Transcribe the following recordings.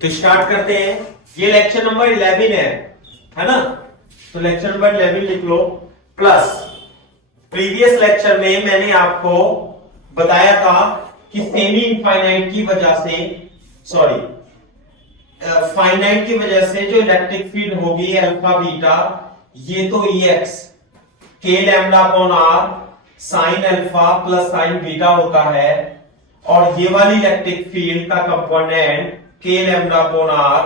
तो स्टार्ट करते हैं। ये लेक्चर नंबर 11 है ना। तो लेक्चर नंबर 11 लिख लो। प्लस प्रीवियस लेक्चर में मैंने आपको बताया था कि सेमी इनफाइनाइट की वजह से फाइनाइट की वजह से जो इलेक्ट्रिक फील्ड होगी अल्फा बीटा, ये तो EX K lambda upon R sine alpha plus sine beta होता है, और ये वाली इलेक्ट्रिक फील्ड का component K lambda upon R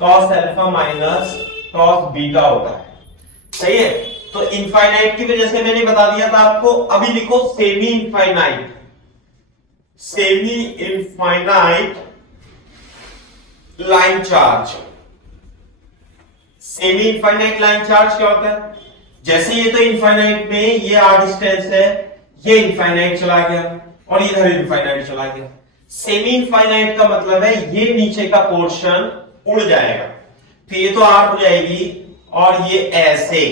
cos alpha minus cos beta होता है। सही है। तो इनफाइनाइट की वजह से मैंने बता दिया था आपको। अभी लिखो semi infinite. Semi infinite line charge. Semi infinite line charge क्या होता है? जैसे ये तो इनफाइनाइट में ये आर डिस्टेंस है, ये इनफाइनाइट चला गया और इधर इनफाइनाइट चला गया। सेमी इनफाइनाइट का मतलब है ये नीचे का पोर्शन उड़ जाएगा, तो ये तो आर हो जाएगी और ये ऐसे।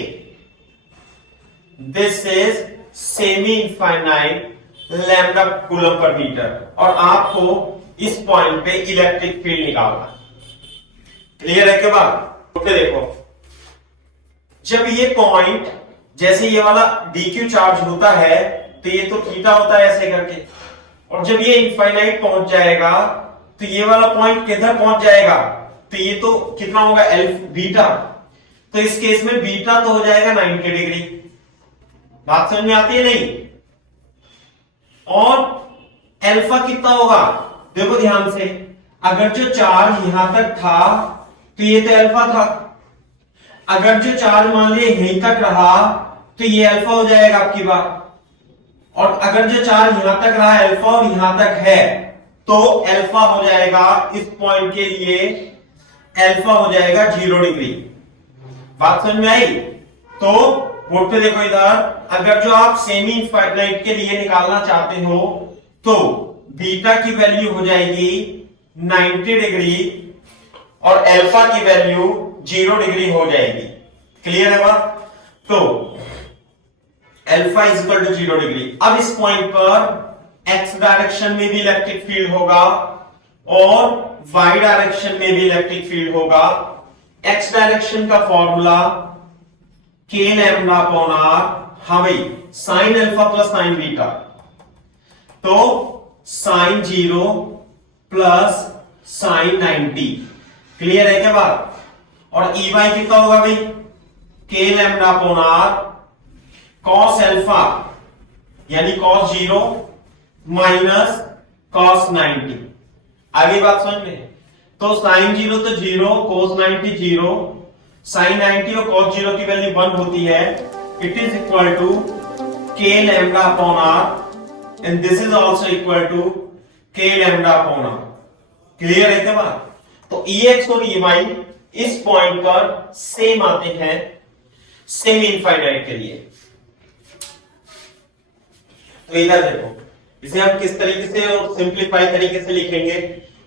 This is semi infinite lambda coulomb per metre, और आपको इस पॉइंट पे इलेक्ट्रिक फील्ड निकालना। क्लियर है के बाद? ओके देखो, जब ये पॉइंट जैसे ये वाला dq चार्ज होता है तो ये तो थीटा होता है ऐसे करके, और जब ये इनफाइनाइट पहुंच जाएगा तो ये वाला पॉइंट किधर पहुंच जाएगा? तो ये तो कितना होगा? बीटा। तो इस केस में बीटा तो हो जाएगा 90 डिग्री। बात समझ में आती है नहीं? और अल्फा कितना होगा? देखो ध्यान से, अगर जो चार्ज यहां तक था तो ये तो अल्फा था, अगर जो चार्ज मान लिया यहीं तक रहा तो ये अल्फा हो जाएगा आपकी बात, और अगर जो चार्ज यहां तक रहा अल्फा और यहां तक है तो अल्फा हो जाएगा इस पॉइंट के लिए, अल्फा हो जाएगा 0 डिग्री। बात समझ में आई? तो बोर्ड पे देखो इधर, अगर जो आप सेमी इनफाइनाइट के लिए निकालना चाहते हो तो बीटा की वैल्यू हो जाएगी 90 डिग्री और अल्फा की वैल्यू 0 डिग्री हो जाएगी। क्लियर है बात? तो alpha is equal to 0 degree. अब इस पॉइंट पर एक्स डायरेक्शन में भी इलेक्ट्रिक फील्ड होगा और वाई डायरेक्शन में भी इलेक्ट्रिक फील्ड होगा। एक्स डायरेक्शन का फॉर्मूला के लैम्डा अपॉन आर, हाँ भाई, sign alpha plus sine beta, तो साइन 0 प्लस साइन 90। क्लियर है क्या बात? और ई वाई कितना होगा भाई? K lambda upon R cos alpha यानी कॉस 0 माइनस कॉस 90। आगे बात समझ में? तो साइन 0 तो 0, कॉस 90 0, साइन 90 और कॉस 0 की वैल्यू 1 होती है। इट इज इक्वल टू के lambda upon R and this is also equal to के लैम्डा अपॉन आर। क्लियर है क्या बात? तो EX और EY इस पॉइंट पर सेम आते हैं सेमी इनफाइनाइट के लिए। तो इधर देखो, इसे हम किस तरीके से और सिंपलीफाई तरीके से लिखेंगे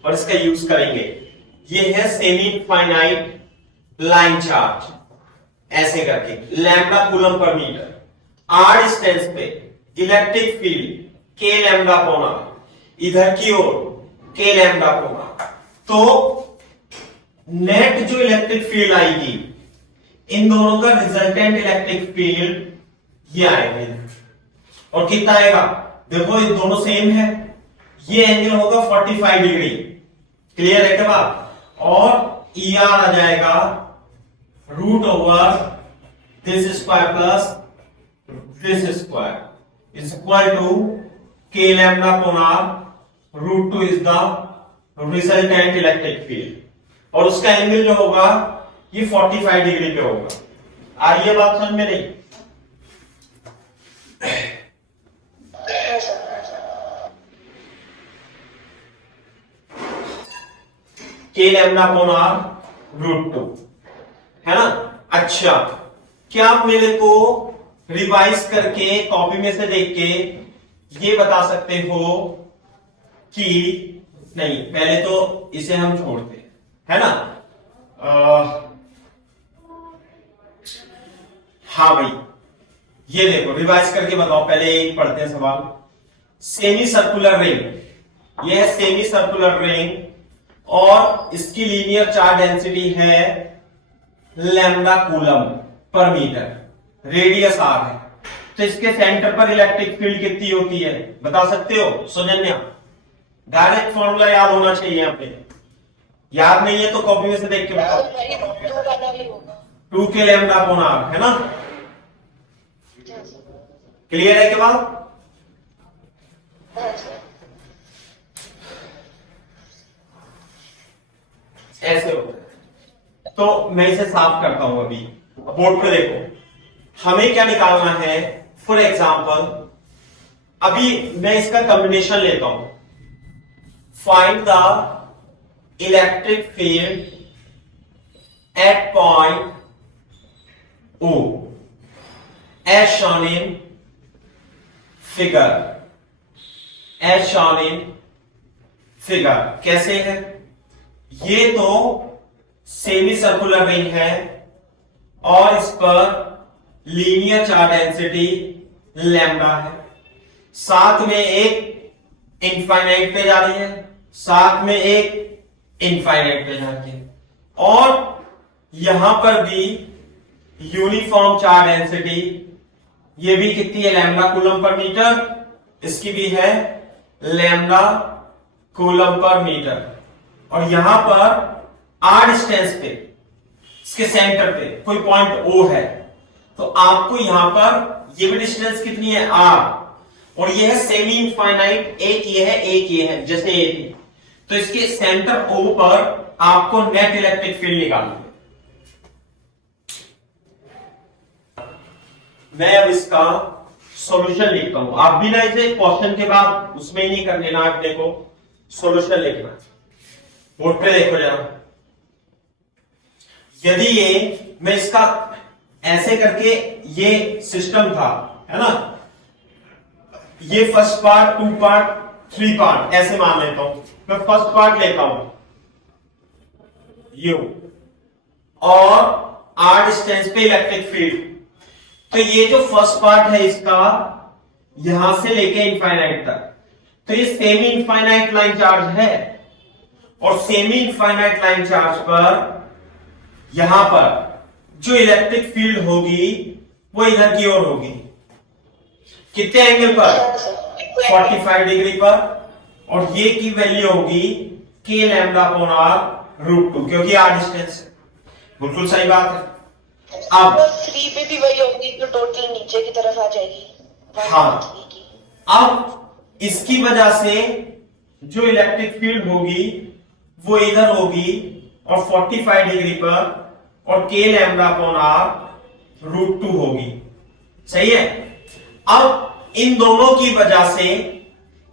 और इसका यूज करेंगे। ये है सेमी इनफाइनाइट लाइन चार्ज, ऐसे करके lambda coulomb per metre, R distance पे electric field K lambda upon R, इधर की ओर के लैम्डा अपॉन आर। तो नेट जो इलेक्ट्रिक फील्ड आएगी, इन दोनों का रिजल्टेंट इलेक्ट्रिक फील्ड ये आएगा, और कितना आएगा? देखो ये दोनों सेम है, ये एंगल होगा 45 डिग्री। क्लियर है क्या बात? और ER आ जाएगा root over this square plus this square is equal to के lambda upon are root 2 is the resultant electric field, और उसका एंगल जो होगा ये 45 डिग्री पे होगा। आ रही है बात समझ में नहीं? के लैम्डा अपॉन आर रूट 2 है ना। अच्छा, क्या आप मेरे को रिवाइज करके कॉपी में से देख के ये बता सकते हो कि नहीं? पहले तो इसे हम छोड़ते है ना। हाँ भाई, ये देखो रिवाइज करके बताओ। पहले एक पढ़ते हैं सवाल। सेमी सर्कुलर रिंग, यह है सेमी सर्कुलर रिंग और इसकी लीनियर चार्ज डेंसिटी है lambda coulomb per metre, radius R है। तो इसके सेंटर पर इलेक्ट्रिक फील्ड कितनी होती है बता सकते हो सौजन्या? डायरेक्ट फॉर्मूला याद होना चाहिए यहाँ पे, याद नहीं है तो कॉपी में से देख के बताओ। 2 के लैम्डा अपॉन आर है ना, क्लियर है के बाद? ऐसे होता है। तो मैं इसे साफ करता हूं अभी, बोर्ड पे देखो हमें क्या निकालना है। फॉर एग्जाम्पल अभी मैं इसका कॉम्बिनेशन लेता हूं, find the electric field at point O as shown in figure, as shown in figure। कैसे है ये? तो सेमी सर्कुलर रिंग है और इस पर लीनियर चार्ज डेंसिटी लैम्डा है, साथ में एक इनफाइनाइट पे जा रही है, साथ में एक इनफाइनाइट पे जा रही है, और यहां पर भी यूनिफॉर्म चार्ज डेंसिटी, ये भी कितनी है लैम्डा कूलम पर मीटर, इसकी भी है लैम्डा कूलम पर मीटर। और यहां पर आर डिस्टेंस पे इसके सेंटर पे कोई पॉइंट O है, तो आपको यहां पर ये भी डिस्टेंस कितनी है R, और ये है सेमी इनफाइनाइट, एक ये है एक ये है, जैसे ये थी। तो इसके सेंटर O पर आपको नेट इलेक्ट्रिक फील्ड निकालनी है। मैं अब इसका सॉल्यूशन लिखता हूं, आप भी ना इसे क्वेश्चन के बाद उसमें ही नहीं कर लेना, आप देखो सॉल्यूशन लिखना, बोर्ड पे देखो जरा। यदि ये मैं इसका ऐसे करके ये सिस्टम था है ना, ये फर्स्ट पार्ट, 2 पार्ट, 3 पार्ट ऐसे मान लेता हूं। मैं फर्स्ट पार्ट लेता हूं यू, और आर डिस्टेंस पे इलेक्ट्रिक फील्ड। तो ये जो फर्स्ट पार्ट है इसका यहां से लेके इनफाइनाइट तक, तो ये सेमी इनफाइनाइट लाइन चार्ज है, और सेमी इनफाइनाइट लाइन चार्ज पर यहां पर जो इलेक्ट्रिक फील्ड होगी वो इधर की ओर होगी, कितने एंगल पर? 45 डिग्री पर, और ये की वैल्यू होगी के लैम्डा अपॉन आर रूट 2, क्योंकि आर डिस्टेंस है। बिल्कुल सही बात है। अब 3 पे भी वही होगी, तो टोटल नीचे की तरफ आ जाएगी। हाँ, अब इसकी वजह से जो इलेक्ट्रिक फील्ड होगी वो इधर होगी और 45 डिग्री पर, और के लैम्डा अपॉन आर रूट 2 होगी, सही है। अब इन दोनों की वजह से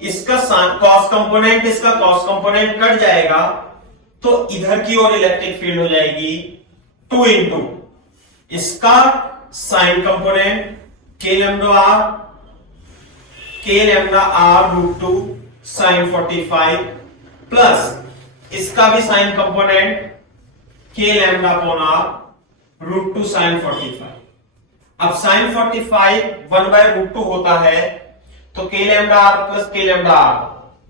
इसका कॉस कंपोनेंट, इसका कॉस कंपोनेंट कट जाएगा, तो इधर की ओर इलेक्ट्रिक फील्ड हो जाएगी 2 इंटू इसका sine component K lambda R root 2 sine 45, plus इसका भी sine component K lambda upon are root 2 sine 45। अब साइन 45 1/√2 होता है, तो K lambda R plus K lambda R,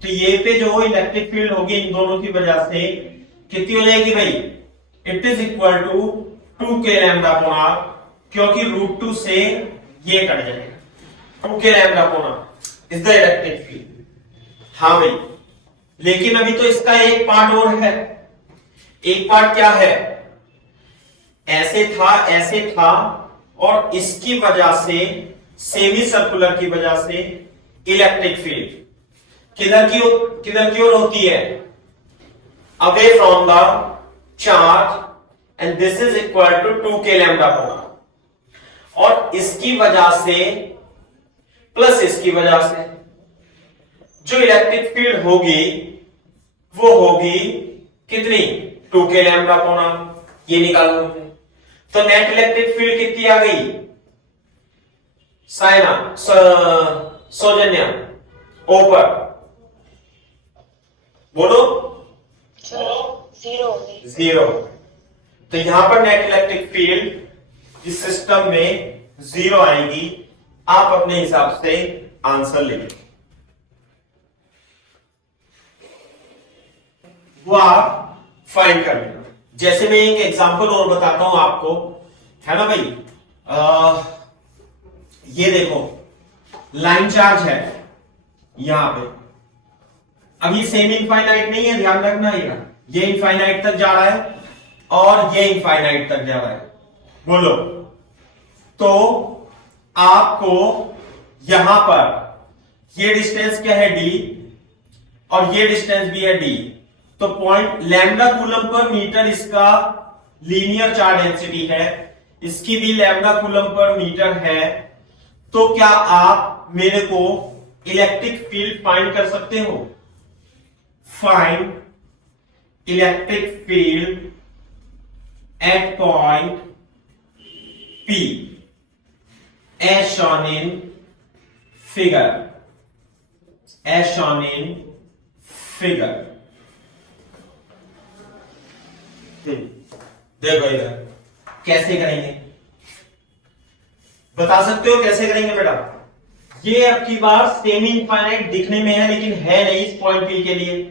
तो ये पे जो इलेक्ट्रिक फील्ड होगी इन दोनों की वजह से कितनी हो जाएगी भाई? It is equal to 2 K lambda upon R, क्योंकि रूट 2 से ये कट जाएगा। 2 K lambda upon R is the electric field. हाँ भाई, लेकिन अभी तो इसका एक पार्ट और है। एक पार्ट क्या है? ऐसे था, और इसकी वजह से सेमी सर्कुलर की वजह से इलेक्ट्रिक फील्ड किधर की ओर होती है? Away from the charge, and this is equal to 2 K lambda upon are, और इसकी वजह से प्लस इसकी वजह से जो इलेक्ट्रिक फील्ड होगी वो होगी कितनी? 2 के लैम्डा अपॉन आर, ये निकालना है। तो नेट इलेक्ट्रिक फील्ड कितनी आ गई? साइना सौजन्या ऊपर बोलो। 0। तो यहां पर नेट इलेक्ट्रिक फील्ड इस सिस्टम में 0 आएगी। आप अपने हिसाब से आंसर लिखिए। वो आप फाइंड कर लेना। जैसे मैं एक एग्जांपल और बताता हूं आपको, है ना भाई। ये देखो लाइन चार्ज है यहां पे, अब ये सेम इनफाइनाइट नहीं है, ध्यान रखना। ये इनफाइनाइट तक जा रहा है और ये इनफाइनाइट तक जा रहा है। बोलो, तो आपको यहां पर ये डिस्टेंस क्या है d, और ये डिस्टेंस भी है d। तो point lambda coulomb per metre इसका लीनियर चार्ज डेंसिटी है, इसकी भी लैम्डा कूलम पर मीटर है। तो क्या आप मेरे को इलेक्ट्रिक फील्ड फाइंड कर सकते हो? Find electric field at point P as shown in figure, as shown in figure। देखो इधर कैसे करेंगे, बता सकते हो कैसे करेंगे बेटा? ये अब की बार सेमी इनफाइनाइट दिखने में है लेकिन है नहीं इस पॉइंट P के लिए।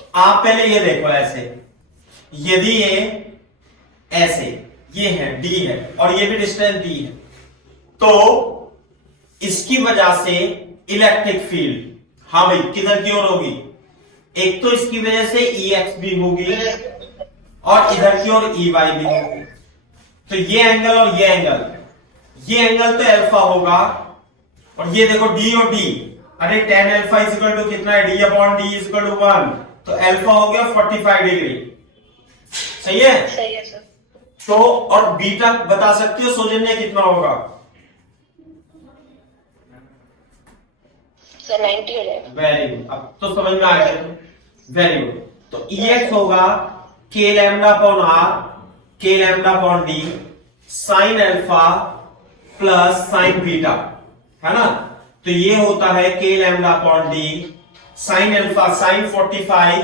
तो आप पहले ये देखो, ऐसे यदि ये ऐसे ये है d है और ये भी डिस्टेंस d है, तो इसकी वजह से इलेक्ट्रिक फील्ड, हाँ भाई, किधर की ओर होगी? एक तो इसकी वजह से Ex भी होगी और इधर की ओर Ey भी होगी। तो ये एंगल और ये एंगल तो अल्फा होगा, और ये देखो d और d, अरे tan अल्फा इक्वल टू कितना है? d upon d equal to 1, तो अल्फा हो गया 45 डिग्री। सही है? सही है सर। तो और बीटा बता सकते हो सौजन्य कितना होगा? सर 90 हो जाएगा। वेरी गुड, अब तो समझ में आ गया। Very good. तो Ex होगा k lambda upon r, k lambda upon d, sign alpha plus sine beta, है ना। तो ये होता है k lambda upon d, sine alpha sign 45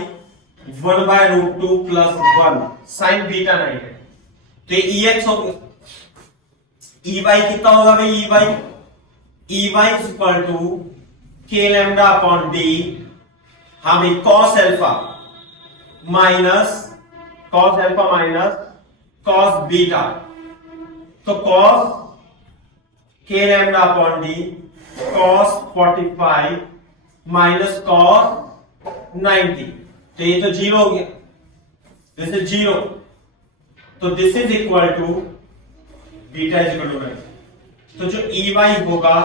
1/√2 plus 1, sign beta 9 है। तो ये Ex होगा, Ey कितना होगा भाई? Ey is equal to k lambda upon d, हाँ भाई, cos alpha minus cos beta. तो cos k lambda upon d cos 45 माइनस cos 90, तो ये तो 0 हो गया, दिस इज 0। तो this is equal to beta is equal to 90। तो जो Ey होगा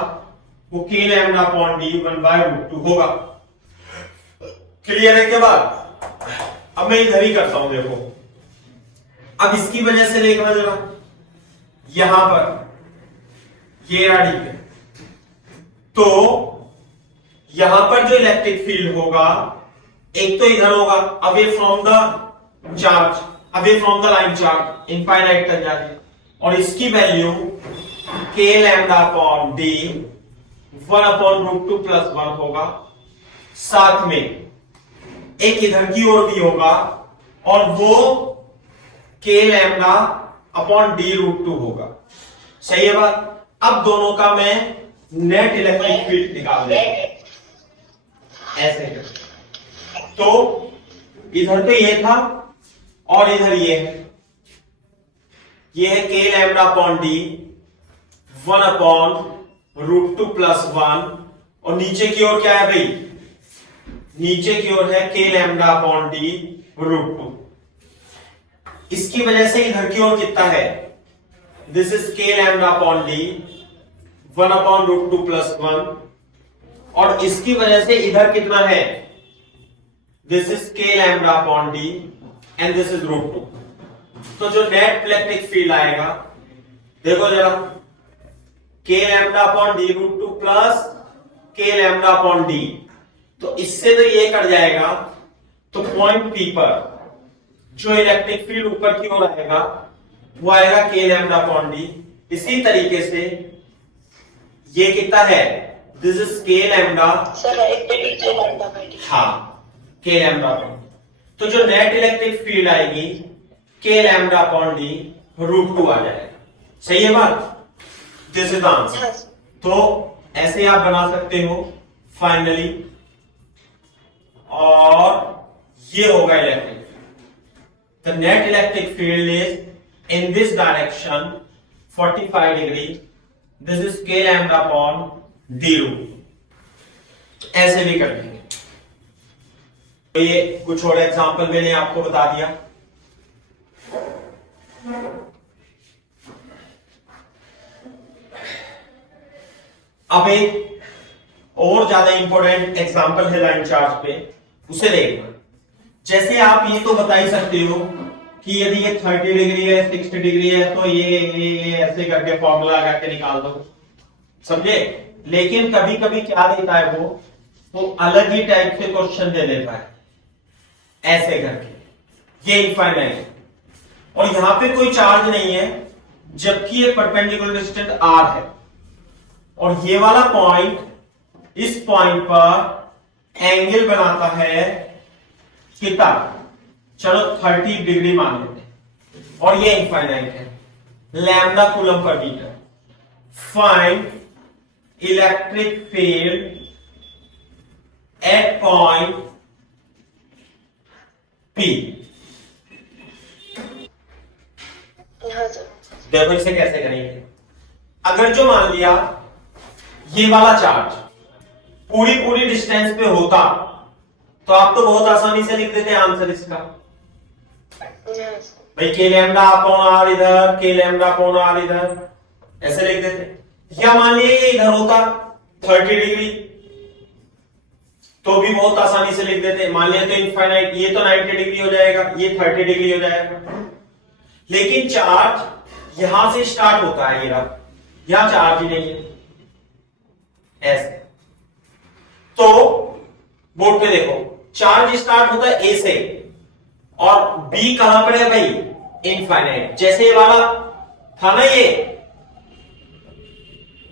वो k लैम्डा अपॉन d 1/√2 होगा। क्लियर है के बाद? अब मैं इधर ही करता हूं, देखो अब इसकी वजह से देखना जरा, यहां पर ये आड़ी है, तो यहां पर जो इलेक्ट्रिक फील्ड होगा, एक तो इधर होगा away from the charge, away from the line charge infinite तक जाके, और इसकी value k lambda upon d 1/√2 plus 1 होगा। साथ में एक इधर की ओर भी होगा और वो k लैम्डा अपॉन d√2 होगा। सही है बात? अब दोनों का मैं नेट इलेक्ट्रिक फील्ड निकाल देंगे ऐसे कर। तो इधर तो ये था और इधर ये है k lambda upon d 1/√2 plus 1, और नीचे की ओर क्या है भाई? नीचे की ओर है k लैम्डा अपॉन d√2। इसकी वजह से इधर की ओर कितना है? This is k lambda upon d 1/√2 plus 1, और इसकी वजह से इधर कितना है? This is k lambda upon d and this is √2। तो जो नेट इलेक्ट्रिक फील्ड आएगा, देखो जरा, k lambda upon d√2 plus k lambda upon d, तो इससे तो ये कट जाएगा। तो पॉइंट P पर जो इलेक्ट्रिक फील्ड ऊपर की ओर आएगा वो आएगा k लैम्डा अपॉन d। इसी तरीके से ये कितना है? This is k lambda, sir एक पे नीचे लैम्डा बाय डी। हाँ, k लैम्डा अपॉन, तो जो नेट इलेक्ट्रिक फील्ड आएगी k लैम्डा अपॉन d √2 आ जाएगा। सही है बात? This is answer. तो ऐसे आप बना सकते हो फाइनली, और ये होगा electric field. The net electric field is in this direction 45 degree, this is k lambda upon d root. ऐसे भी कर देंगे। तो ये कुछ और एग्जांपल मैंने आपको बता दिया। अब एक और ज्यादा इंपॉर्टेंट एग्जांपल है लाइन चार्ज पे, उसे देखना। जैसे आप ये तो बता ही सकते हो कि यदि ये 30 डिग्री है 60 डिग्री है तो ये ऐसे करके फॉर्मूला लगा के निकाल दो, समझे। लेकिन कभी कभी क्या देता है वो, तो अलग ही टाइप से क्वेश्चन दे देता है ऐसे करके, ये इनफाइनाइट है और यहां पे कोई चार्ज नहीं है जबकि ये परपेंडिकुलर डिस्टेंस r है और ये वाला पॉइंट इस पॉइंट पर एंगल बनाता है कितना, चलो 30 डिग्री मान लेते हैं और ये इनफाइनाइट है। Lambda coulomb per metre. Find electric field at point P। हाँ सर। देखो इसे कैसे करेंगे। अगर जो मान लिया ये वाला चार्ज पूरी डिस्टेंस पे होता तो आप तो बहुत आसानी से लिख देते आंसर इसका, भाई k लैम्डा अपॉन r इधर, k लैम्डा अपॉन r इधर, ऐसे लिख देते। या मान लिया ये इधर होता 30 डिग्री तो भी बहुत आसानी से लिख देते। मान लिया तो इनफाइनाइट, ये तो 90 डिग्री हो जाएगा, ये 30 डिग्री हो जाएगा। लेकिन चार्ज यहां से स्टार्ट होता है, ये रहा, यहां चार्ज ही नहीं है ऐसे। तो बोर्ड पे देखो चार्ज स्टार्ट होता है ए से और बी कहां पर है भाई, इनफाइनाइट। जैसे ये वाला था ना, ये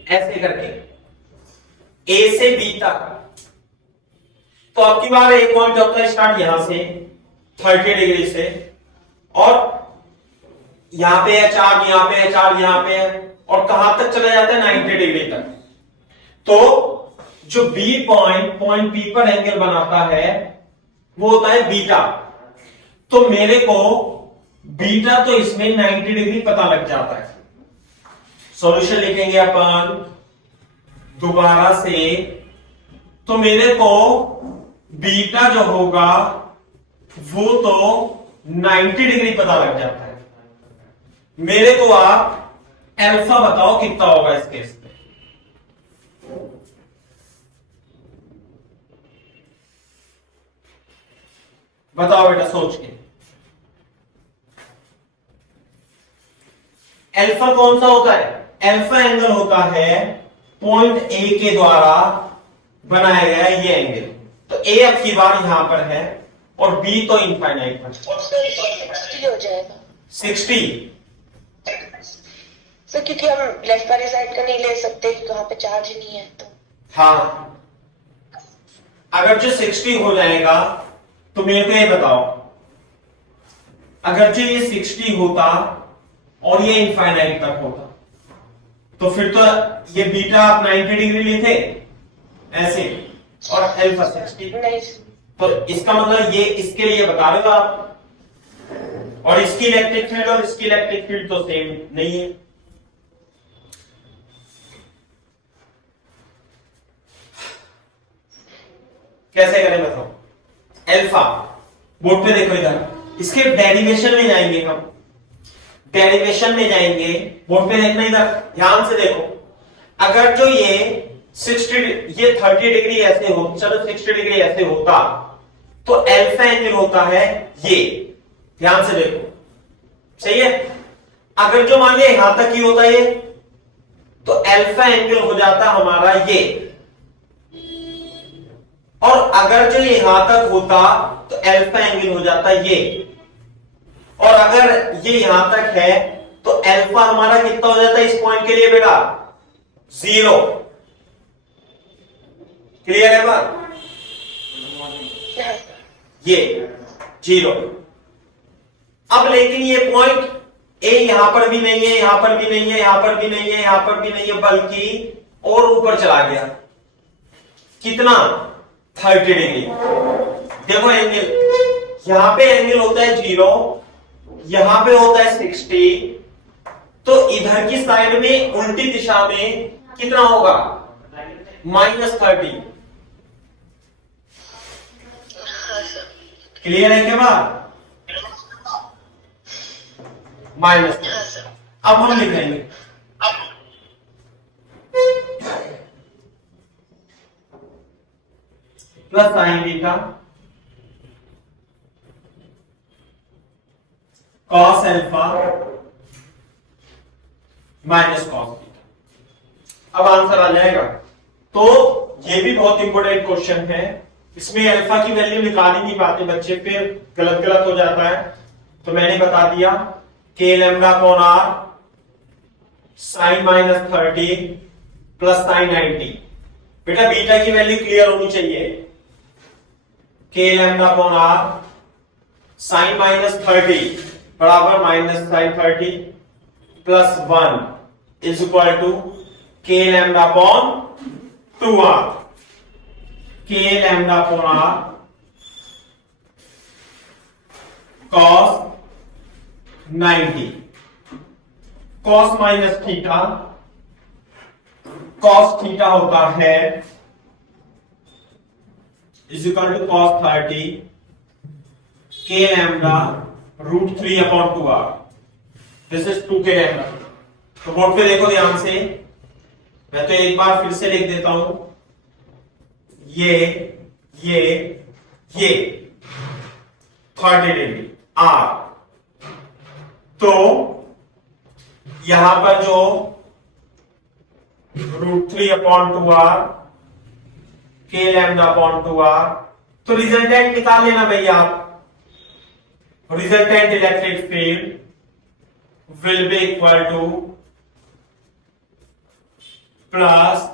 ऐसे करके ए से बी तक। तो अब की बार एक पॉइंट होता है स्टार्ट यहां से 30 डिग्री से और यहां पे है चार्ज, यहां पे है चार्ज, यहां पे है और कहां तक चला जाता है 90 डिग्री तक। तो जो बी पॉइंट बी पर एंगल बनाता है वो होता है बीटा। तो मेरे को बीटा तो इसमें 90 डिग्री पता लग जाता है। सॉल्यूशन लिखेंगे अपन दोबारा से। तो मेरे को बीटा जो होगा वो तो 90 डिग्री पता लग जाता है। मेरे को आप अल्फा बताओ कितना होगा इस केस में। बताओ बेटा सोच के। अल्फा कौन सा होता है, अल्फा एंगल होता है पॉइंट ए के द्वारा बनाया गया ये एंगल। तो ए अब की बार यहां पर है और बी तो इनफाइनाइट पर। 60 हो जाएगा 60 सर, क्योंकि हम लेफ्ट वाली साइड का नहीं ले सकते क्योंकि वहां पे चार्ज ही नहीं है। तो हाँ, अगर जो 60 हो जाएगा तो मेरे को ये बताओ, अगर जो ये 60 होता और ये इनफाइनाइट तक होता तो फिर तो ये बीटा आप 90 डिग्री लेते ऐसे और अल्फा 60। नहीं, तो इसका मतलब ये इसके लिए बता रहे हो आप, और इसकी इलेक्ट्रिक फील्ड और इसकी इलेक्ट्रिक फील्ड तो सेम नहीं है। कैसे करें बताओ। अल्फा बोर्ड पे देखो इधर, इसके डेरिवेशन में जाएंगे हम, डेरिवेशन में जाएंगे। बोर्ड पे देखना इधर ध्यान से देखो। अगर जो ये 30 डिग्री ऐसे हो, चलो 60 डिग्री ऐसे होता तो अल्फा एंगल होता है ये, ध्यान से देखो, सही है। अगर जो मान लिया यहां तक ही होता ये तो अल्फा एंगल हो जाता हमारा ये, और अगर जो यहां तक होता तो अल्फा एंगल हो जाता ये, और अगर ये यहां तक है तो अल्फा हमारा कितना हो जाता है इस पॉइंट के लिए बेटा, 0। क्लियर है बात, ये 0। अब लेकिन ये पॉइंट ए यहां पर भी नहीं है, यहां पर भी नहीं है, यहां पर भी नहीं है, यहां पर भी नहीं है, बल्कि और ऊपर चला गया कितना, 30 डिग्री। देखो एंगल यहां पे एंगल होता है 0, यहां पे होता है 60, तो इधर की साइड में उल्टी दिशा में कितना होगा? -30। हाँ सर। क्लियर है क्या बात? माइनस। हाँ सर। अब हम लिखेंगे plus sine beta cos alpha minus cos beta. अब आंसर आ जाएगा। तो ये भी बहुत इंपॉर्टेंट क्वेश्चन है, इसमें अल्फा की वैल्यू निकाल ही नहीं पाते बच्चे, फिर गलत गलत हो जाता है। तो मैंने बता दिया K lambda upon R sine -30 plus sine 90। बेटा बीटा की वैल्यू क्लियर होनी चाहिए। के लैम्डा अपॉन आर साइन -30 बराबर minus sine 30 plus 1 is equal to के lambda upon 2r। K lambda upon R cos 90 cos minus theta, cos theta होता है is equal to cos 30 के lambda √3 upon 2r। This is 2 K lambda. तो board पे देखो ध्यान से, मैं तो एक बार फिर से लिख देता हूं, ये 30 डिग्री r। तो यहां पर जो √3 upon 2r K lambda upon 2r, तो रिजल्टेंट निकाल लेना भैया आप। Resultant electric field will be equal to plus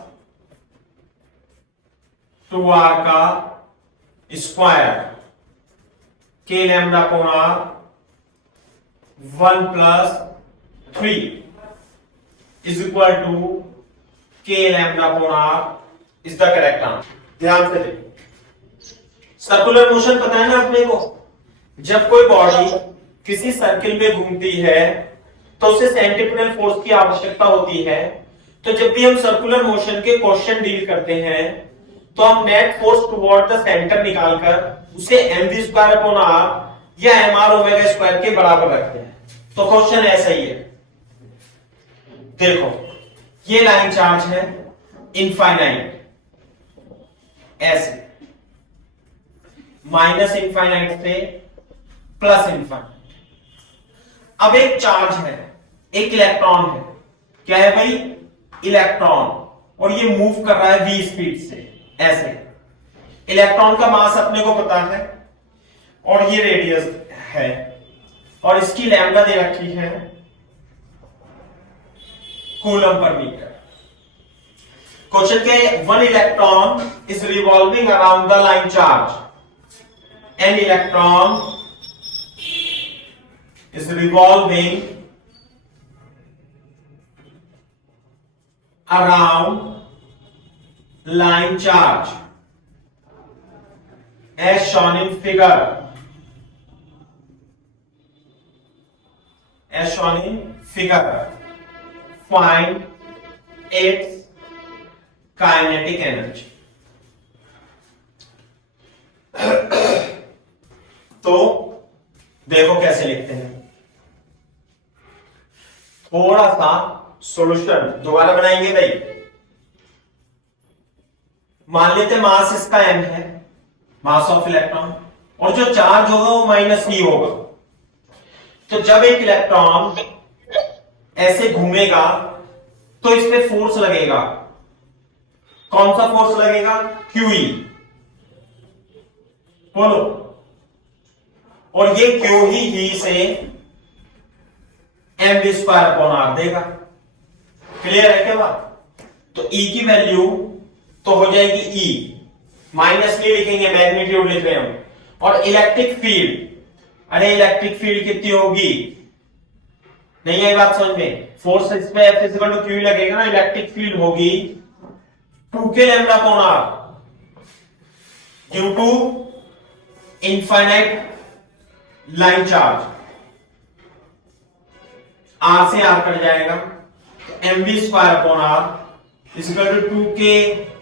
2r का square k lambda upon r 1 plus 3 is equal to के lambda upon r is the correct answer. ध्यान से देखिए, सर्कुलर मोशन पता है ना अपने को, जब कोई बॉडी किसी सर्किल में घूमती है तो उसे सेंट्रीपिटल फोर्स की आवश्यकता होती है। तो जब भी हम सर्कुलर मोशन के क्वेश्चन डील करते हैं तो हम net force toward the centre निकालकर उसे mv² अपॉन r या mr ओमेगा स्क्वायर के बराबर रखते हैं। तो क्वेश्चन ऐसा ही है। देखो ये लाइन चार्ज है इनफाइनाइट, ऐसे माइनस इनफाइनाइट से प्लस इनफाइनाइट। अब एक चार्ज है, एक इलेक्ट्रॉन है, क्या है भाई? इलेक्ट्रॉन, और ये मूव कर रहा है v स्पीड से ऐसे। इलेक्ट्रॉन का मास अपने को पता है और ये रेडियस है और इसकी लैम्डा दे रखी है कूलम पर मीटर। क्वेश्चन के one electron is revolving around the line charge. An electron is revolving around line charge as shown in figure, as shown in figure. Find its kinetic energy. तो देखो कैसे लिखते हैं, थोड़ा सा solution दोबारा बनाएंगे भाई। मान लेते मास इसका m है, मास ऑफ इलेक्ट्रॉन, और जो चार्ज होगा वो -e होगा। तो जब एक इलेक्ट्रॉन ऐसे घूमेगा तो इस पे फोर्स लगेगा। कौन सा फोर्स लगेगा? QE, बोलो। और ये QE ही से mv² अपॉन r देगा। क्लियर है क्या बात? तो E की वैल्यू तो हो जाएगी E, माइनस के लिखेंगे, मैग्नीट्यूड लिख रहे हम। और इलेक्ट्रिक फील्ड, अरे इलेक्ट्रिक फील्ड कितनी होगी? नहीं आई बात समझ में? फोर्स इस पे F इक्वल टू QE लगेगा ना, इलेक्ट्रिक फील्ड होगी 2k lambda upon r due to infinite line charge, r से आर कट जाएगा, m v square upon r equal to 2k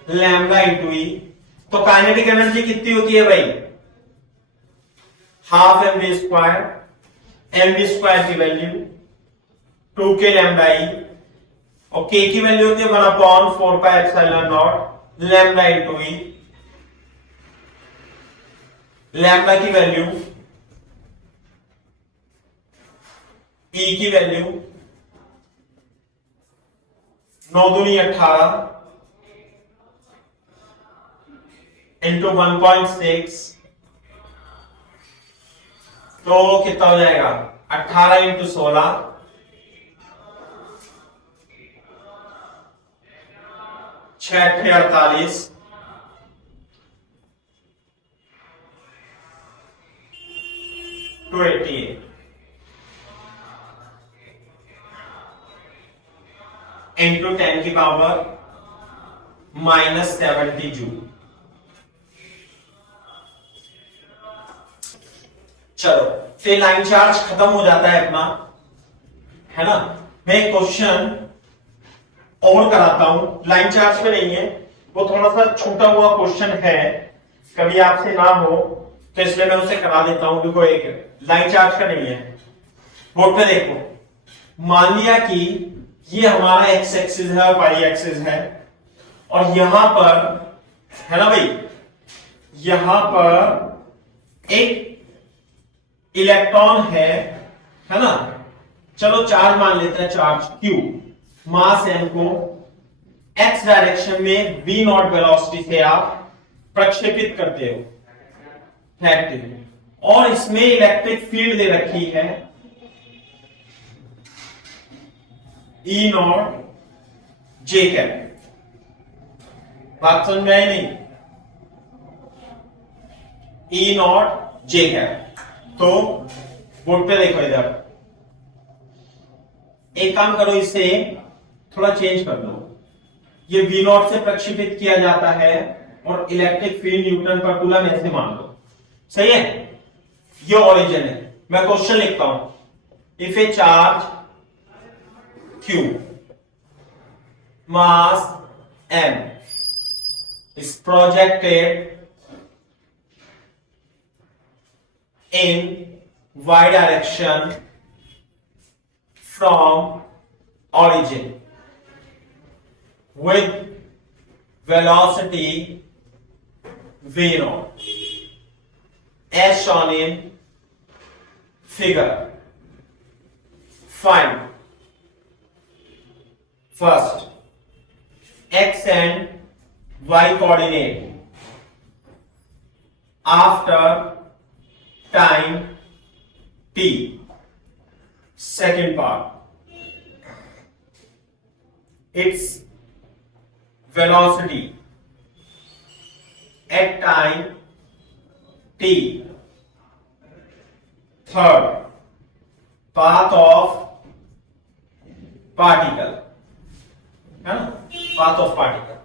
lambda into e. तो काइनेटिक एनर्जी कितनी होती है भाई, हाफ एम वी स्क्वायर की value 2k lambda e, और k की वैल्यू होती है 1/4πε0 लैम्बडा इंटू ई। लैम्बडा की वैल्यू, ई की वैल्यू 9 दूनी 18 इंटू 1.6, तो कितना हो जाएगा 18 इंटू 16, 6×8 = 48, to 88 into 10 की पावर -70 जूल। चलो, तो लाइन चार्ज खत्म हो जाता है अपना, है ना। मैं एक क्वेश्चन और कराता हूं, लाइन चार्ज पे नहीं है, वो थोड़ा सा छूटा हुआ क्वेश्चन है, कभी आपसे ना हो तो इसलिए मैं उसे करा देता हूं। देखो, एक लाइन चार्ज का नहीं है, बोर्ड पे देखो, मान लिया कि ये हमारा एक्स एक्सिस है और वाई एक्सिस है, और यहां पर है ना भाई, यहां पर एक इलेक्ट्रॉन है ना। चलो चार्ज मान लेते हैं, चार्ज Q, मास m को x डायरेक्शन में v नॉट वेलोसिटी से आप प्रक्षेपित करते हो, फेंकते हो, और इसमें इलेक्ट्रिक फील्ड दे रखी है E नॉट J कैप। बात समझ में आई नहीं, E नॉट J कैप। तो बोर्ड पे देखो, इधर एक काम करो, इसे थोड़ा चेंज कर दो, ये V नॉट से प्रक्षेपित किया जाता है और इलेक्ट्रिक फील्ड न्यूटन पर कूलम ऐसे मान लो, सही है। ये ओरिजिन है, मैं क्वेश्चन लिखता हूं, if A charge Q mass M is projected in y direction from origin with velocity v naught as shown in figure. Find first x and y coordinate after time t. Second part, its velocity at time t. Third, path of particle, है ना, path of particle।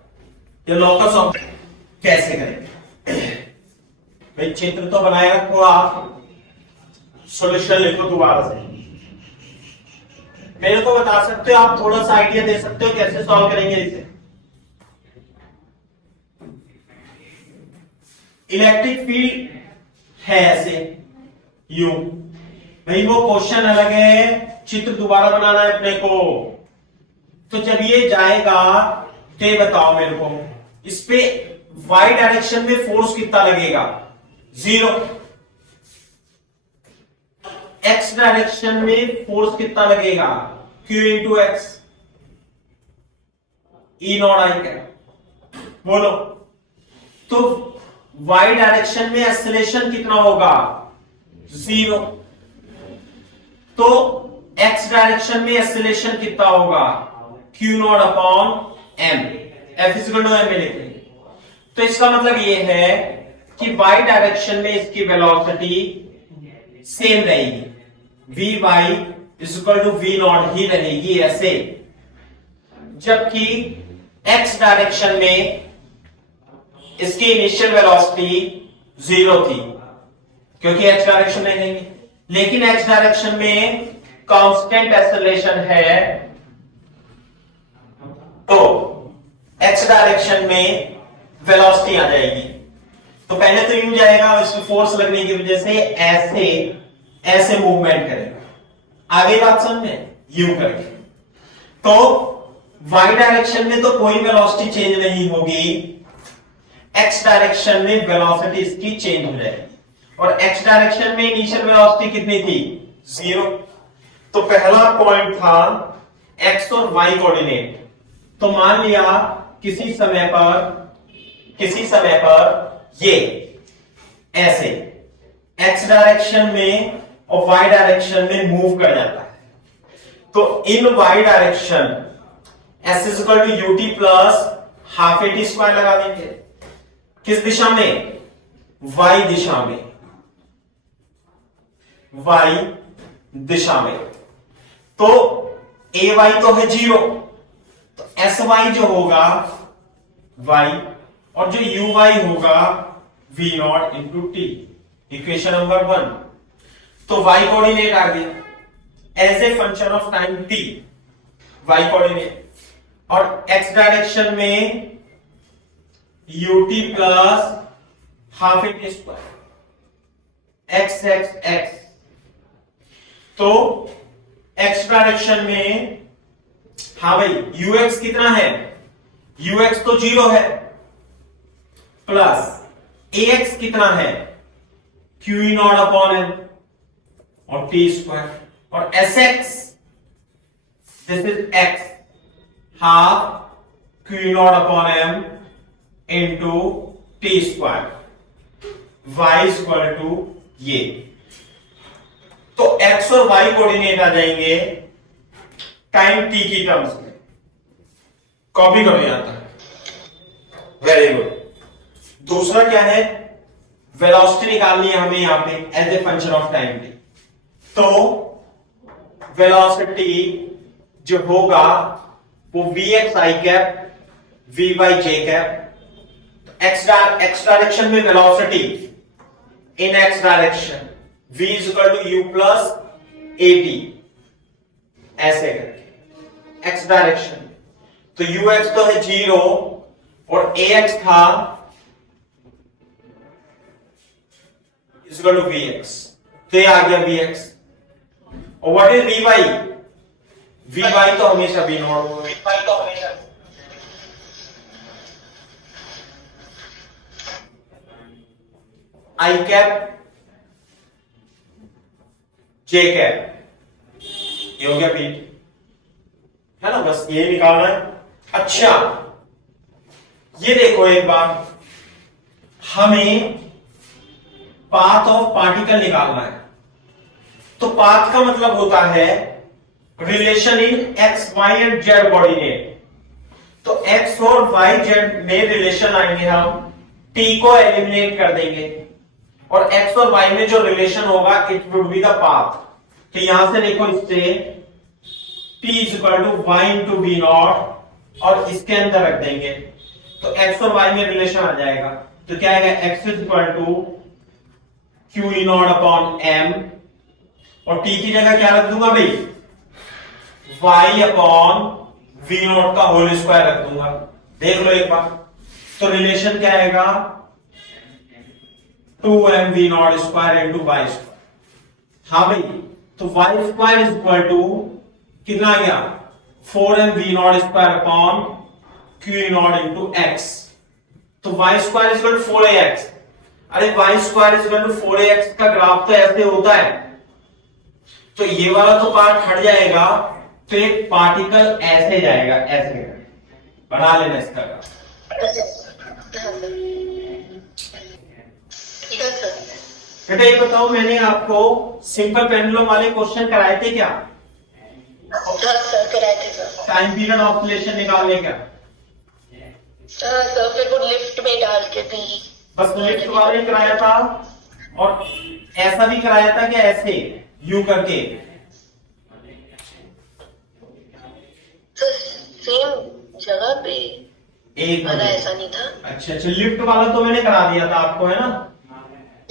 ये locus of कैसे करेंगे भाई, चित्र तो बनाए रखो, आप सॉल्यूशन लिखो दोबारा से, मेरे को बता सकते हो, आप थोड़ा सा आइडिया दे सकते हो कैसे सॉल्व करेंगे इसे। इलेक्ट्रिक फील्ड है ऐसे यूं, भाई वो क्वेश्चन अलग है, चित्र दोबारा बनाना है अपने को। तो जब ये जाएगा तो ये बताओ मेरे को, इस पे y डायरेक्शन में फोर्स कितना लगेगा, 0। x डायरेक्शन में फोर्स कितना लगेगा, q into x, E naught i क्या, बोलो। तो y डायरेक्शन में एक्सेलरेशन कितना होगा, 0। तो x डायरेक्शन में एक्सेलरेशन कितना होगा, q not upon m, F equal to m में लिखेंगे। तो इसका मतलब ये है कि y डायरेक्शन में इसकी वेलोसिटी सेम रहेगी, vy equal to v not ही रहेगी ऐसे, जबकि x डायरेक्शन में इसकी इनिशियल वेलोसिटी 0 थी, क्योंकि x डायरेक्शन में रहेंगे, लेकिन एक्स डायरेक्शन में कांस्टेंट एक्सेलरेशन है, तो एक्स डायरेक्शन में वेलोसिटी आ जाएगी। तो पहले तो यूं जाएगा, इसमें फोर्स लगने की वजह से ऐसे ऐसे मूवमेंट करेगा। आगे बात समझे, यूं करके। तो वाई डायरेक्शन में तो कोई वेलोसिटी चेंज नहीं होगी, एक्स डायरेक्शन में वेलोसिटी इसकी चेंज हो जाएगी। और एक्स डायरेक्शन में इनिशियल वेलोसिटी कितनी थी? 0। तो पहला पॉइंट था एक्स और वाई कोऑर्डिनेट। तो मान लिया किसी समय पर ये ऐसे एक्स डायरेक्शन में और वाई डायरेक्शन में मूव कर जाता है। तो in y direction s is equal to u t plus half a t square लगा देंगे। किस दिशा में? वाई दिशा में, वाई दिशा में। तो ए वाई तो है 0, तो एस वाई जो होगा वाई, और जो यू वाई होगा V not into T, equation number 1। तो वाई कोऑर्डिनेट आ गया as a function of time T, Y coordinate. और एक्स डायरेक्शन में U T plus half A T square, X X X. तो एक्स डायरेक्शन में, हाँ भाई, यूएक्स कितना है? यूएक्स तो 0 है, प्लस एएक्स कितना है? Q E not upon M और टी स्क्वायर। और S X, this is X, half Q E not upon M into T square, Y equal to ये। तो एक्स और वाई कोऑर्डिनेट आ जाएंगे टाइम टी की टर्म्स में। कॉपी करो यहां तक, वेरी गुड। दूसरा क्या है? वेलोसिटी निकालनी है हमें यहां पे as a function of time t. तो वेलोसिटी जो होगा वो v x i cap v y j cap. X direction में velocity in x direction v is equal to u plus a t, ऐसे करके एक्स डायरेक्शन। तो u x तो है 0 और ए एक्स था is equal to v x, तो ये आ गया वी एक्स। और what is v y? V Y तो हमेशा वी नॉट होगा, आई कैप जे कैप, ये हो गया पी, है ना? बस ये निकालना है। अच्छा, ये देखो एक बार, हमें पाथ ऑफ पार्टिकल निकालना है। तो पाथ का मतलब होता है relation in X Y and Z coordinate. तो एक्स और वाई जेड में रिलेशन आएंगे, हम टी को एलिमिनेट कर देंगे और एक्स और वाई में जो रिलेशन होगा it would be the path. तो यहां से देखो, इससे t is equal to Y into V not और इसके अंदर रख देंगे, तो x और y में रिलेशन आ जाएगा। तो क्या आएगा? x is equal to Q E not upon m, और t की जगह क्या रख दूंगा भाई? y अपॉन वी नॉट का होल स्क्वायर रख दूंगा। देख लो एक बार, तो रिलेशन क्या आएगा? 2m v naught square into y square. हाँ भाई, तो y square is equal to कितना आ गया? 4m v naught square upon q naught into x. तो y square is equal to 4ax। अरे y square is equal to 4ax का graph तो ऐसे होता है, तो ये वाला तो पार्ट हट जाएगा, तो एक पार्टिकल ऐसे जाएगा, ऐसे बना लेना इसका ग्राफ। बेटा ये बताओ, मैंने आपको सिंपल पेंडुलम वाले क्वेश्चन कराए थे क्या? सर कराए थे सर। टाइम पीरियड ऑसिलेशन निकालने का? सर फिर वो लिफ्ट में डाल के भी, बस लिफ्ट वाले ही कराया था, और ऐसा भी कराया था कि ऐसे यू करके? सेम जगह पे एक वाला ऐसा नहीं था। अच्छा, लिफ्ट वाला तो मैंने करा दिया था आपको, है ना?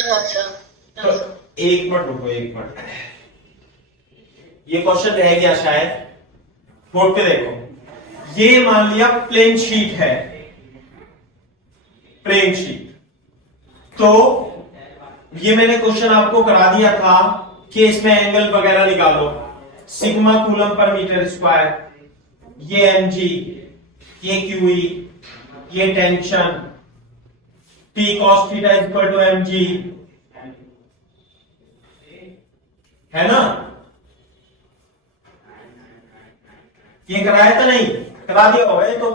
हाँ सर। एक मिनट रुको, एक मिनट, ये क्वेश्चन रह गया शायद, बोर्ड पे देखो। ये मान लिया प्लेन शीट है, प्लेन शीट। तो ये मैंने क्वेश्चन आपको करा दिया था कि इसमें एंगल वगैरह निकालो, sigma coulomb per metre square, ये mg, ये QE, ये tension, P cos theta equal to mg, है ना? ये कराया था नहीं? करा दिया होगा ये तो।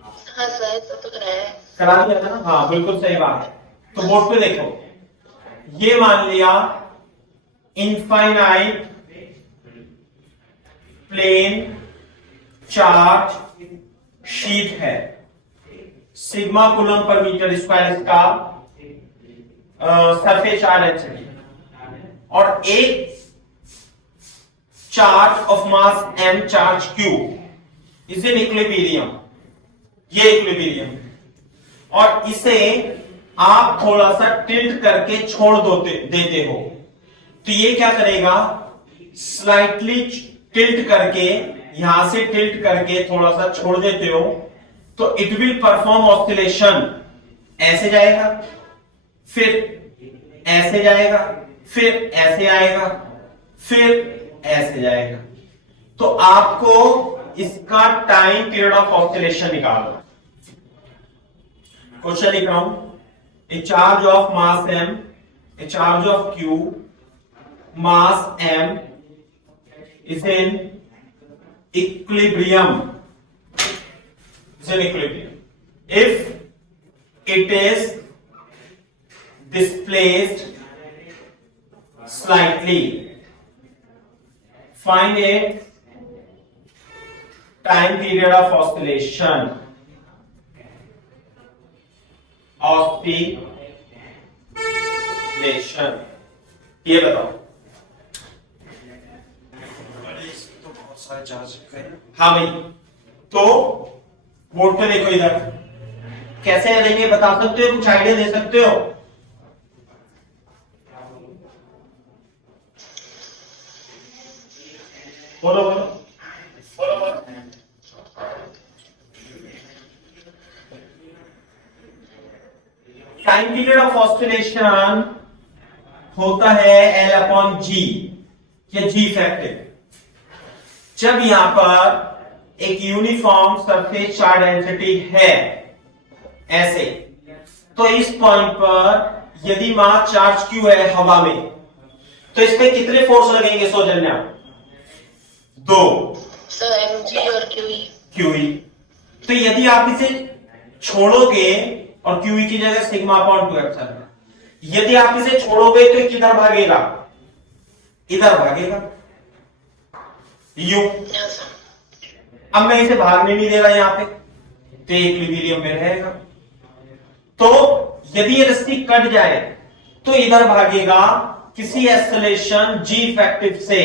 हाँ सर, तो कराया है। करा दिया था ना? हाँ बिल्कुल सही बात है। तो बोर्ड पे देखो, ये मान लिया इनफाइनाइट प्लेन चार्ज शीट है, sigma coulomb per metre square इसका सरफेस चार्ज डेंसिटी, और एक charge of mass m, charge q is in equilibrium, ये इक्विलिब्रियम, और इसे आप थोड़ा सा टिल्ट करके छोड़ देते हो, तो ये क्या करेगा, स्लाइटली टिल्ट करके, यहां से टिल्ट करके थोड़ा सा छोड़ देते हो, तो इट विल परफॉर्म ऑस्किलेशन, ऐसे जाएगा, फिर ऐसे जाएगा, फिर ऐसे आएगा, फिर ऐसे जाएगा। तो आपको इसका टाइम पीरियड ऑफ ऑस्किलेशन निकालना। क्वेश्चन लिख रहा हूं, ए charge of mass m, A charge of q, mass m is in equilibrium, is in equilibrium. If it is displaced slightly, find a time period of oscillation. Oscillation, ये बताओ। तो बहुत सारे charge है। हाँ भाई, तो बोर्ड पे देखो इधर, कैसे रहेंगे बता सकते हो, कुछ आइडिया दे सकते हो? बोलो बोलो बोलो बोलो। टाइम पीरियड ऑफ ऑस्किलेशन होता है L अपॉन G, या G फैक्टर। जब यहां पर एक यूनिफॉर्म सरफेस चार्ज डेंसिटी है ऐसे, तो इस पॉइंट पर यदि मास चार्ज Q है हवा में, तो इस पे कितने फोर्स लगेंगे सौजन्या? 2 सर, mg और QE। तो यदि आप इसे छोड़ोगे, और QE की जगह सिग्मा अपॉन 2 एप्सिलॉन, यदि आप इसे छोड़ोगे तो ये किधर भागेगा? इधर भागेगा, यू। अब मैं इसे भागने नहीं दे रहा यहां पे, तो इक्विलिब्रियम में रहेगा। तो यदि ये रस्सी कट जाए तो इधर भागेगा किसी एक्सेलरेशन G इफेक्टिव से,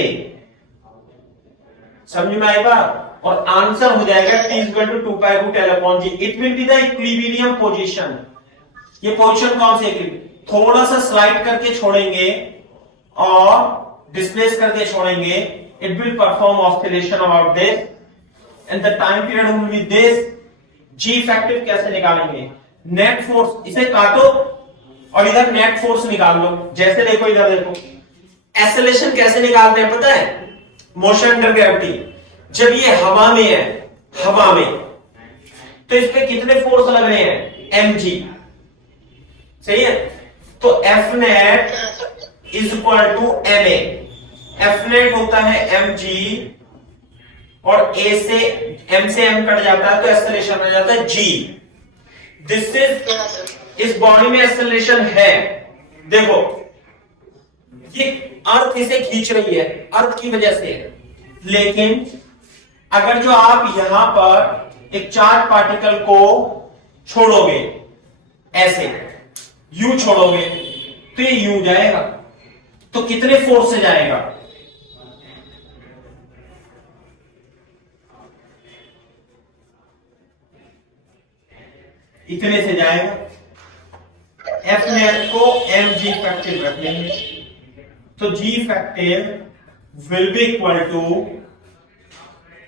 समझ में आएगा? और आंसर हो जाएगा T = 2 pi root L upon G। It will be the equilibrium position. ये पोजीशन कौन सी है? थोड़ा सा स्लाइड करके छोड़ेंगे और डिस्प्लेस करके छोड़ेंगे, it will perform oscillation about this, and the time period will be this. G effective कैसे निकालेंगे? नेट फोर्स, इसे काटो और इधर नेट फोर्स निकाल लो। जैसे देखो इधर देखो, एक्सेलरेशन कैसे निकालते हैं पता है? Motion under gravity. जब ये हवा में है, हवा में, तो इस पे कितने फोर्स लग रहे हैं? mg, सही है? तो F net is equal to ma। F net होता है mg, और a से m से m कट जाता है तो एक्सेलरेशन हो जाता है g। दिस इज, इस बॉडी में एक्सेलरेशन है। देखो ये अर्थ इसे खींच रही है, अर्थ की वजह से, लेकिन अगर जो आप यहां पर एक चार्ज पार्टिकल को छोड़ोगे, ऐसे यू छोड़ोगे, तो ये यू जाएगा, तो कितने फोर्स से जाएगा? इतने से जाएगा। F लेंथ को एम जी इफेक्टिव रख लेंगे, तो g effective will be equal to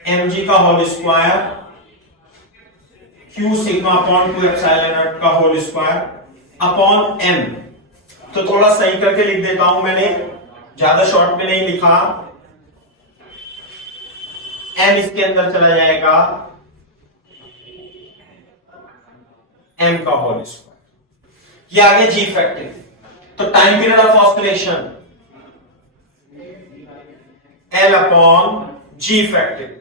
m g का whole square q sigma upon 2 epsilon naught का होल स्क्वायर अपॉन एम। तो थोड़ा सही करके लिख देता हूं, मैंने ज्यादा शॉर्ट में नहीं लिखा। एम इसके अंदर चला जाएगा एम का होल स्क्वायर, ये आ गया जी इफेक्टिव। तो time period of oscillation L upon G effective.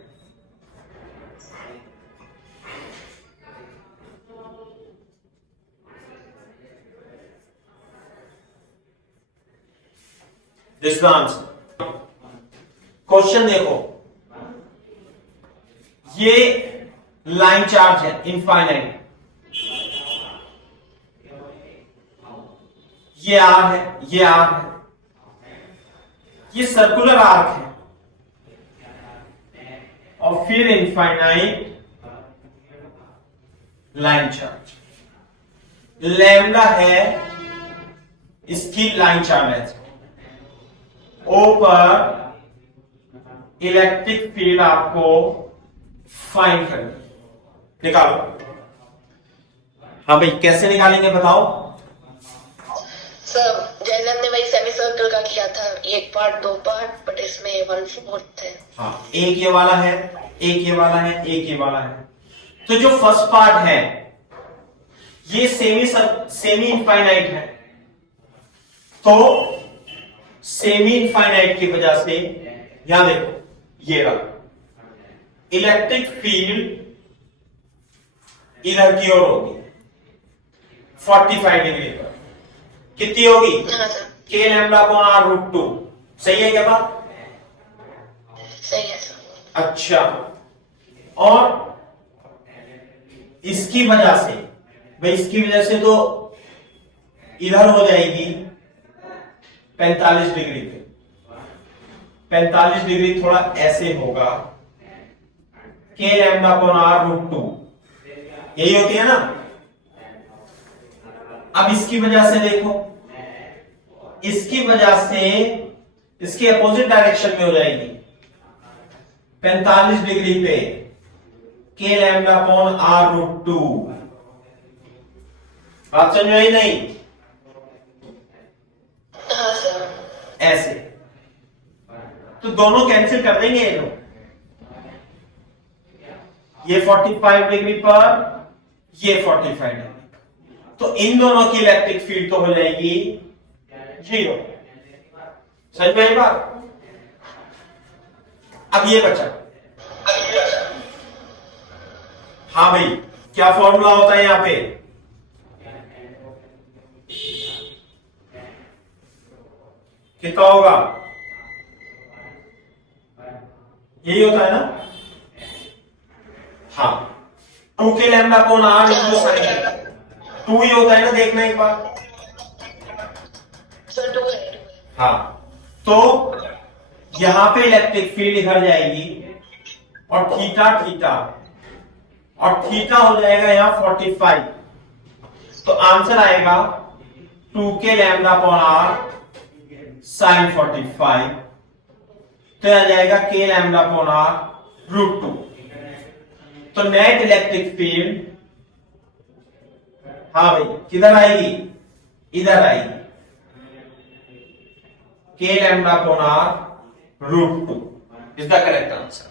This is the answer. Question देखो, ये लाइन चार्ज है इनफाइनाइट, ये आर है, ये आर है, ये सर्कुलर आर्क है, और फिर इनफाइनाइट लाइन चार्ज। लैम्डा है इसकी लाइन चार्ज, ओ पर इलेक्ट्रिक फील्ड आपको फाइंड करनी, निकालो। हाँ भाई, कैसे निकालेंगे बताओ। सर जैसे हमने वही सेमी सर्कल का किया था, एक पार्ट दो पार्ट, बट इसमें 1/4 है। हाँ, एक ये वाला है, एक ये वाला है, एक ये वाला है। तो जो फर्स्ट पार्ट है ये सेमी इनफाइनाइट है, तो सेमी इनफाइनाइट की वजह से यहां देखो ये रहा इलेक्ट्रिक फील्ड इधर की ओर होगी 45 डिग्री पर। कितनी होगी? हाँ सर, के लैम्डा अपॉन आर रूट 2। सही है क्या बात? सही है सर। अच्छा, और इसकी वजह से भाई, इसकी वजह से तो इधर हो जाएगी 45 डिग्री पे। 45 डिग्री थोड़ा ऐसे होगा, के लैम्डा अपॉन आर रूट 2, यही होती है ना। अब इसकी वजह से देखो, इसकी वजह से इसके अपोजिट डायरेक्शन में हो जाएगी 45 डिग्री पे के लैम्डा अपॉन आर रूट 2। बात समझ में आई नहीं? हाँ सर। ऐसे तो दोनों कैंसिल कर देंगे ये लोग। ये 45 डिग्री पर, ये 45 डिग्री, तो इन दोनों की इलेक्ट्रिक फील्ड तो हो जाएगी 0। समझ में आई बात? अब ये बचा, हाँ भाई, क्या फॉर्मूला होता है यहां पे? कितना होगा? यही होता है ना? हाँ, 2 K lambda upon R into sine 2 ही होता है ना, देखना एक बार। सर 2 है। हाँ, तो यहां पे इलेक्ट्रिक फील्ड इधर जाएगी और थीटा थीटा, और थीटा हो जाएगा यहां 45, तो आंसर आएगा 2 K lambda upon R sign 45, तो आ जाएगा के लैम्डा अपॉन आर रूट 2। तो नेट इलेक्ट्रिक फील्ड, हाँ भाई, किधर आएगी? इधर आएगी, K lambda upon are root 2 is the correct answer.